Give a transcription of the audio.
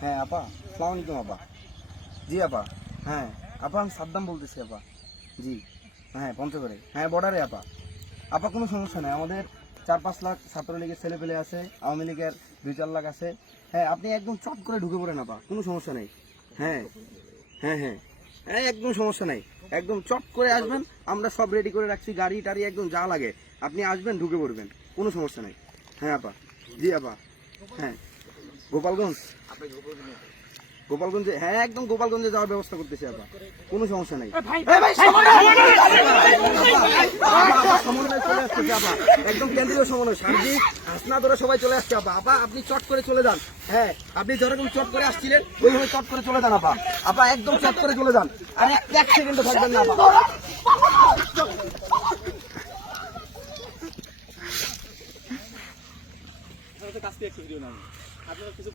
হ্যাঁ আপা, আসসালামু আলাইকুম আপা। জি আপা, হ্যাঁ আপা আমি সাদ্দাম বলতেছি আপা। জি হ্যাঁ পঞ্চগড়ে, হ্যাঁ বর্ডারে আপা। আপা কোনো সমস্যা নেই, আমাদের 4-5 লাখ ছাত্রলীগের ছেলে পেলে আছে, আওয়ামী লীগের 2-4 লাখ আছে। হ্যাঁ আপনি একদম চট করে ঢুকে পড়েন আপা, কোনো সমস্যা নেই। হ্যাঁ হ্যাঁ হ্যাঁ হ্যাঁ একদম সমস্যা নেই, একদম চট করে আসবেন, আমরা সব রেডি করে রাখছি, গাড়ি টাড়ি একদম যা লাগে, আপনি আসবেন ঢুকে পড়বেন, কোনো সমস্যা নেই। হ্যাঁ আপা, জি আপা, হ্যাঁ গোপালগঞ্জ, গোপালগঞ্জে, হ্যাঁ একদম গোপালগঞ্জে যাওয়ার ব্যবস্থা করতেছি আপা, কোনো সমস্যা নেই। সমন্বয় চলে আসতেছে আপা, একদম কেন্দ্রীয় সমন্বয়, সার্বিক হাসনা ধরে সবাই চলে আসছে আপা। আপা আপনি চট করে চলে যান, হ্যাঁ আপনি যেরকম চট করে আসছিলেন ওইভাবে চট করে চলে যান আপা। আপা একদম চট করে চলে যান, আর এক সেকেন্ডও থাকবেন না আপা।